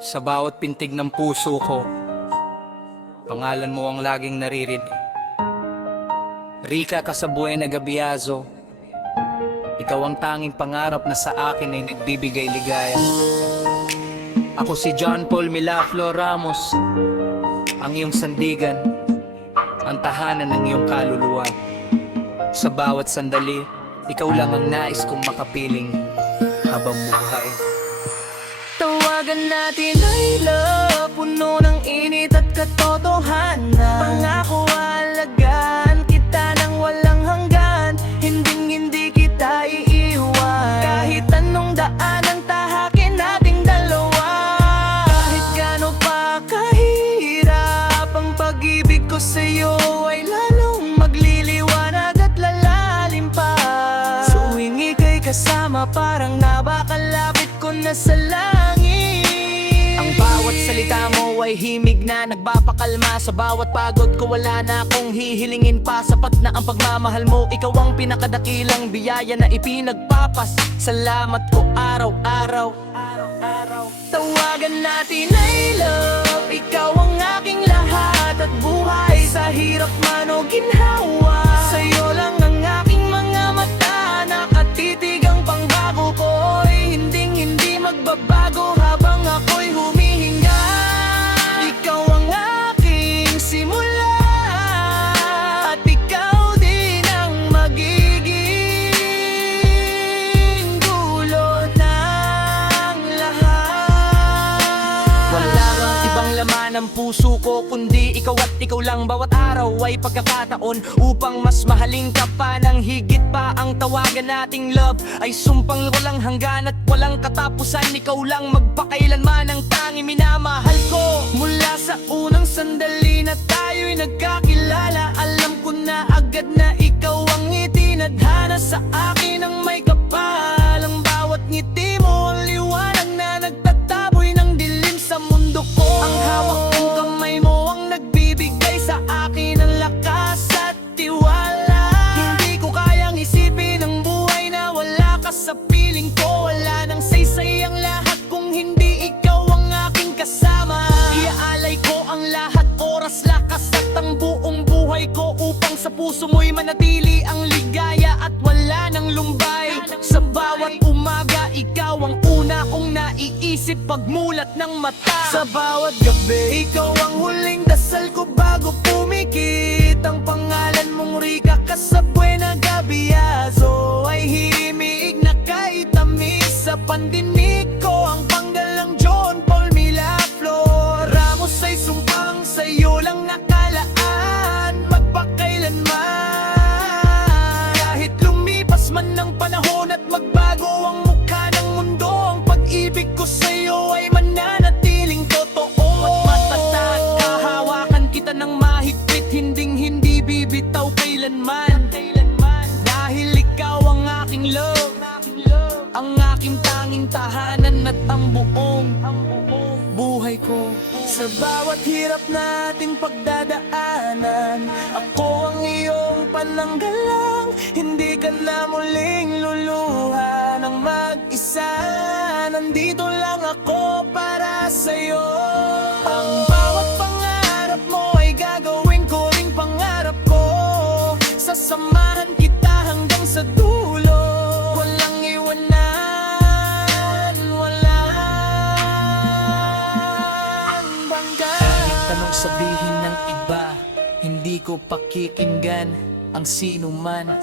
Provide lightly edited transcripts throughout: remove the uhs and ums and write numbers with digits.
Sa bawat pintig ng puso ko, pangalan mo ang laging naririnig. Rica Casabuena Gabiazo, ikaw ang tanging pangarap na sa akin ay nagbibigay ligaya. Ako si John Paul Milaflor Ramos, ang iyong sandigan, ang tahanan ng iyong kaluluwa. Sa bawat sandali, ikaw lang ang nais kong makapiling habang buhay. Tawagan natin ay love, puno ng init at katotohanan. Pangako alagaan kita ng walang hanggan, hindi kita iiwan. Kahit anong daan ang tahakin nating dalawa, kahit gaano pa kahirap ang pag-ibig ko sa'yo ay lalong magliliwanag at lalalim pa. Tuwing ika'y kasama parang nabakalapit ko na sa langit. Ang bawat salita mo ay himig na nagpapakalma. Sa bawat pagod ko wala na akong hihilingin pa. Sapat na ang pagmamahal mo, ikaw ang pinakadakilang biyaya na ipinagpapas. Salamat ko araw-araw. Tawagan natin ay love, ikaw ang aking lahat at buhay. Sa hirap man o ginhawa, sa'yo lang ang aking mga mata. Nakatitig ang pangako ko'y hindi magbabago habang ako'y humihinga. Ikaw ang aking simula at ikaw din ang magiging dulo ng lahat. Wala kang ibang laman ng puso ko kundi ikaw at ikaw lang. Bawat araw ay pagkakataon upang mas mahalin ka pa ng higit pa. Ang tawagan nating love ay sumpang walang hanggan at walang katapusan. Ikaw lang magpakailanman ang tanging minamahal ko. Mula sa unang sandali na tayo'y nagkakilala, alam ko na agad na ikaw ang itinadhana sa akin ang may kapal. Ang bawat ngiti mo ang liwanag na nagtataboy ng dilim sa mundo ko. Ang hawak ng kamay mo ang nagbibigay sa akin ng lakas at tiwala. Hindi ko kayang isipin ang buhay na wala ka sa piling ko. Wala nang saysay ang lahat kung hindi ikaw ang aking kasama. Iaalay ko ang lahat, oras, lakas at ang buong buhay ko upang sa puso mo'y manatili ang ligaya at wala nang lumbay. Sa bawat umaga, ikaw ang una kong naiisip pagmulat ng mata. Sa bawat gabi, ikaw ang huling dasal ko bago pumikit. Ang pangalan mong Rica Casabuena Gabiazo ay himiig na kahit tamis sa pandinig ko. Ang panggalang John Paul Milaflor Ramos ay sumpang sa'yo lang nakalaan magpakailanman. Kahit lumipas man ng panahon at magbago ang mukha ng mundo, ang pag-ibig ko sa'yo ay mananatiling totoo at matatag. Kahawakan kita ng mahigpit, hindi bibitaw kailanman. Dahil ikaw ang aking love, ang aking tanging tahanan at ang buong buhay ko. Sa bawat hirap nating pagdadaanan, ako ang iyong pananggalang. Hindi ka na muling luluha ng mag-isa. Nandito lang ako para sa'yo. Ang bawat pangarap mo ay gagawin ko ring pangarap ko. Sasamahan kita hanggang sa dulo. Walang iwanan, walang bangga. Kahit anong sabihin ng iba, hindi ko pakikinggan ang sino man.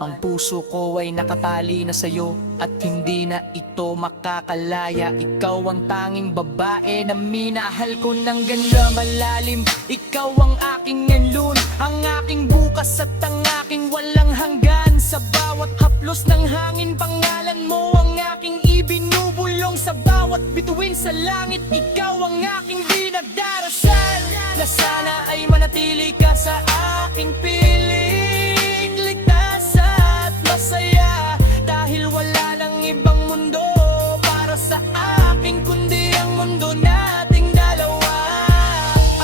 Ang puso ko ay nakatali na sa'yo at hindi na ito makakalaya. Ikaw ang tanging babae na minahal ko ng ganda malalim. Ikaw ang aking ngayon, ang aking bukas at ang aking walang hanggan. Sa bawat haplos ng hangin, pangalan mo ang aking ibinubulong. Sa bawat bituin sa langit, ikaw ang aking dinagdarasal. Na sana ay manatili ka sa aking piling, ligtas at masaya. Dahil wala nang ibang mundo para sa akin kundi ang mundo nating dalawa.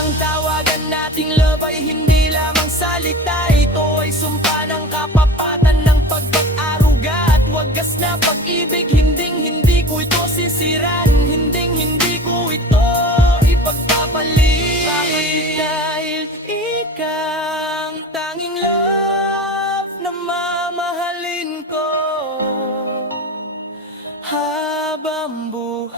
Ang tawagan nating love ay hindi lamang salita, ito ay sumpa ng kapapatan ng pagpag-aruga at wagas na pag-ibig. Hindi ko ito sisiran, hindi ko ito habang buhay.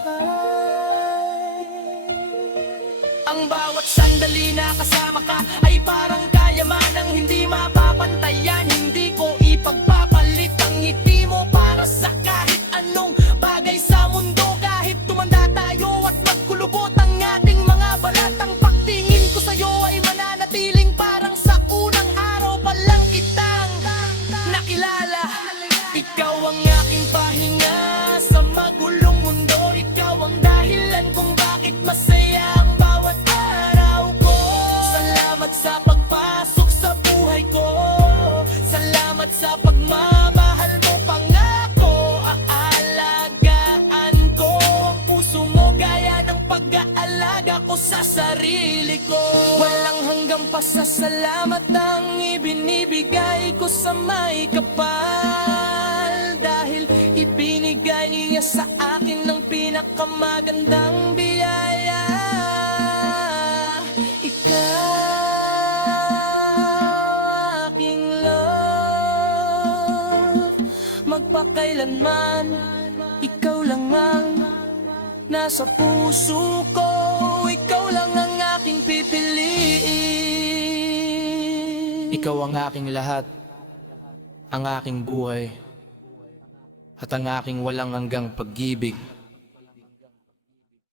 Ang bawat sandali na kasama ka ay parang kayamanang hindi mapapantayan. Hindi ko ipagpapalit ang ngiti mo para sa kahit anong bagay sa mundo. Kahit tumanda tayo at magkulubot ang ating mga balat, ang pagtingin ko sa'yo ay mananatiling parang sa unang araw pa lang kitang nakilala. Ikaw ang aking pahinga sa magulong mundo. Ikaw ang dahilan kung bakit masaya ang bawat araw ko. Salamat sa pagpasok sa buhay ko. Salamat sa pagmamahal mo. Pangako, aalagaan ko ang puso mo gaya ng pag-aalaga ko sa sarili ko. Walang hanggang pasasalamat ang ibinibigay ko sa may kapal, dahil ibinigay niya sa akin ng pinakamagandang biyaya. Ikaw, aking love, magpakailanman ikaw lang ang nasa puso ko. Ikaw lang ang aking pipiliin. Ikaw ang aking lahat, ang aking buhay, at ang aking walang hanggang pag-ibig.